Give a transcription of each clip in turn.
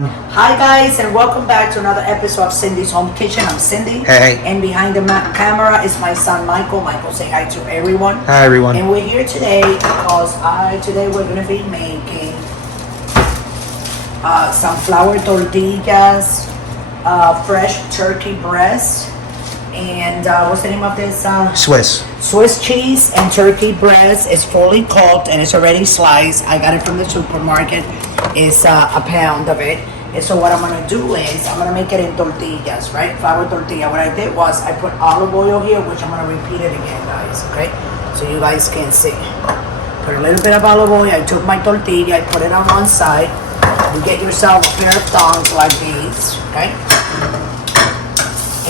Hi guys, and welcome back to another episode of Cindy's Home Kitchen. I'm Cindy. Hey. And behind the camera is my son Michael. Michael, say hi to everyone. Hi everyone. And we're here today because today we're going to be making some flour tortillas, fresh turkey breast, and what's the name of this? Swiss cheese and turkey breast. It's fully cooked and it's already sliced. I got it from the supermarket. It's a pound of it. And so what I'm gonna do is I'm gonna make it in tortillas, right? Flour tortilla. What I did was I put olive oil here, which I'm gonna repeat it again, guys. Okay, so you guys can see. Put a little bit of olive oil. I took my tortilla, I put it on one side. You get yourself a pair of tongs like these, okay?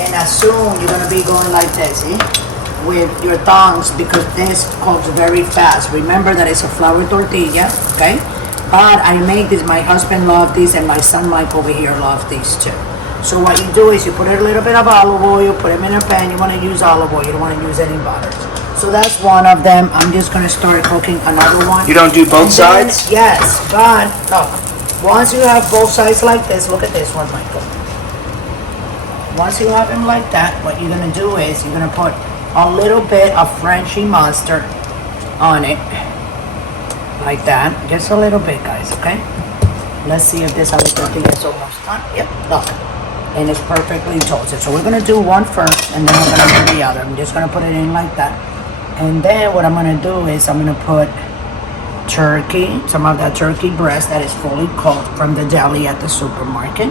And as soon you're gonna be going like this, see? With your tongs, because this cooks very fast. Remember that it's a flour tortilla, okay? But I make this, my husband loves this, and my son Mike over here loves these too. So what you do is you put a little bit of olive oil, put them in a pan. You want to use olive oil, you don't want to use any butter. So that's one of them. I'm just going to start cooking another one. You don't do both sides? Yes, but look, once you have both sides like this, look at this one, Michael. Once you have them like that, what you're going to do is you're going to put a little bit of Frenchy mustard on it. Like that, just a little bit, guys, okay? Let's see if this other tortilla is almost done. Yep, look, and it's perfectly toasted. So we're gonna do one first, and then we're gonna do the other. I'm just gonna put it in like that, and then what I'm gonna do is I'm gonna put turkey, some of that turkey breast that is fully cooked from the deli at the supermarket.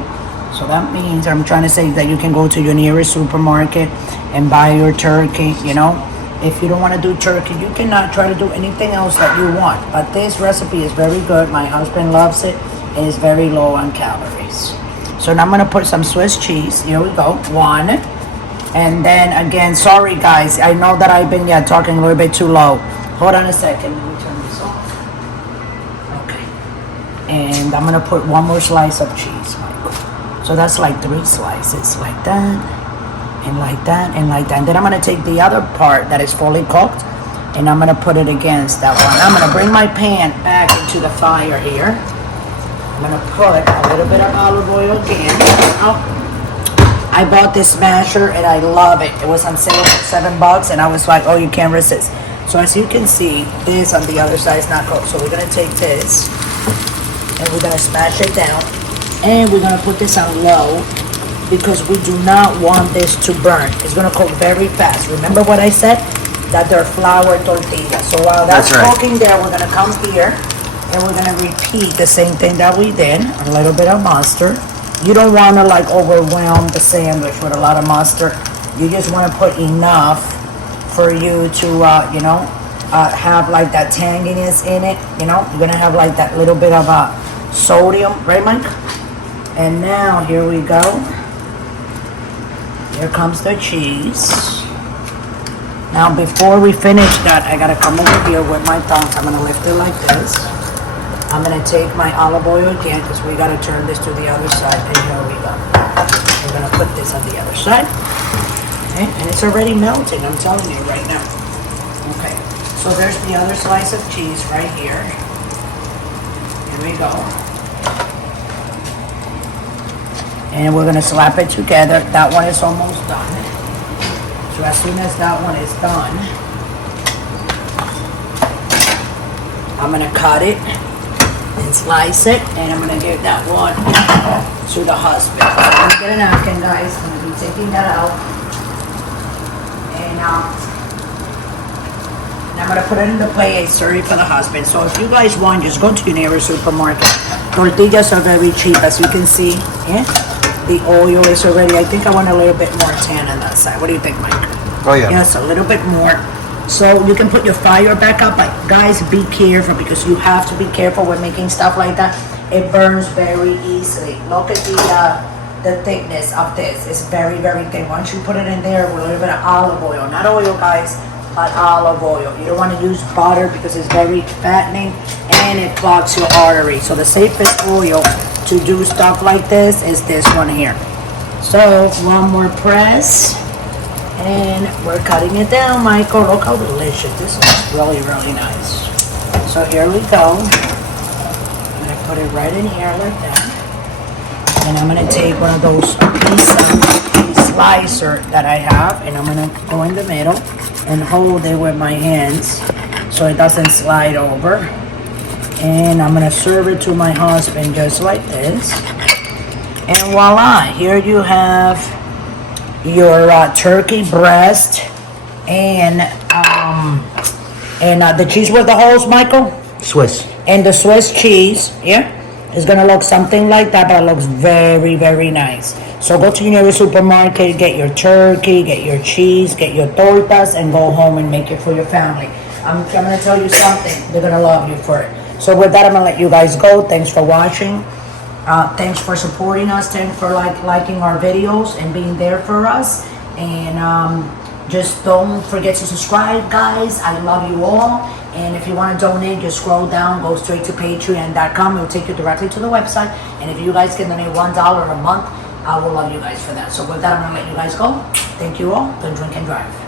So that means I'm trying to say that you can go to your nearest supermarket and buy your turkey, you know. If you don't want to do turkey, you cannot try to do anything else that you want. But this recipe is very good. My husband loves it. It is very low on calories. So now I'm going to put some Swiss cheese. Here we go. One. And then again, sorry guys. I know that I've been talking a little bit too low. Hold on a second. Let me turn this off. Okay. And I'm going to put one more slice of cheese, Michael. So that's like 3 slices. Like that. And like that, and like that. And then I'm gonna take the other part that is fully cooked, and I'm gonna put it against that one. I'm gonna bring my pan back into the fire here. I'm gonna put a little bit of olive oil again. Oh, I bought this smasher and I love it. It was on sale for $7, and I was like, oh, you can't resist. So as you can see, this on the other side is not cooked. So we're gonna take this and we're gonna smash it down, and we're gonna put this on low, because we do not want this to burn. It's gonna cook very fast. Remember what I said? That they're flour tortillas. So while that's cooking there, we're gonna come here and we're gonna repeat the same thing that we did. A little bit of mustard. You don't wanna like overwhelm the sandwich with a lot of mustard. You just wanna put enough for you to, have like that tanginess in it. You know, you're gonna have like that little bit of sodium, right, Mike? And now here we go. Here comes the cheese. Now before we finish that, I gotta come over here with my tongs. I'm gonna lift it like this. I'm gonna take my olive oil again, because we gotta turn this to the other side, and here we go. We're gonna put this on the other side. Okay, and it's already melting, I'm telling you right now. Okay, so there's the other slice of cheese right here. Here we go. And we're gonna slap it together. That one is almost done. So as soon as that one is done, I'm gonna cut it and slice it, and I'm gonna give that one to the husband. I'm gonna get a napkin, guys. I'm gonna be taking that out. And I'm gonna put it in the plate and serve it for the husband. So if you guys want, just go to your nearest supermarket. Tortillas are very cheap, as you can see. Yeah? The oil is already, I think I want a little bit more tan on that side. What do you think, Mike? Oh yeah. Yes, a little bit more. So you can put your fire back up, but guys, be careful, because you have to be careful when making stuff like that. It burns very easily. Look at the thickness of this. It's very, very thin. Once you put it in there with a little bit of olive oil, not oil, guys, but olive oil. You don't want to use butter because it's very fattening and it clogs your artery. So the safest oil to do stuff like this is this one here. So one more press, and we're cutting it down, Michael. Look how delicious. This is really, really nice. So here we go. I'm gonna put it right in here like that. And I'm gonna take one of those pizza slicer that I have, and I'm gonna go in the middle and hold it with my hands so it doesn't slide over. And I'm gonna serve it to my husband just like this. And voila, here you have your turkey breast and the cheese with the holes, Michael? Swiss. And the Swiss cheese, yeah? It's gonna look something like that, but it looks very, very nice. So go to your nearest supermarket, get your turkey, get your cheese, get your tortas, and go home and make it for your family. I'm gonna tell you something, they're gonna love you for it. So with that, I'm gonna let you guys go. Thanks for watching. Thanks for supporting us. Thanks for liking our videos and being there for us. And just don't forget to subscribe, guys. I love you all. And if you want to donate, just scroll down, go straight to patreon.com. It'll take you directly to the website. And if you guys can donate $1 a month, I will love you guys for that. So with that, I'm gonna let you guys go. Thank you all. Don't drink and drive.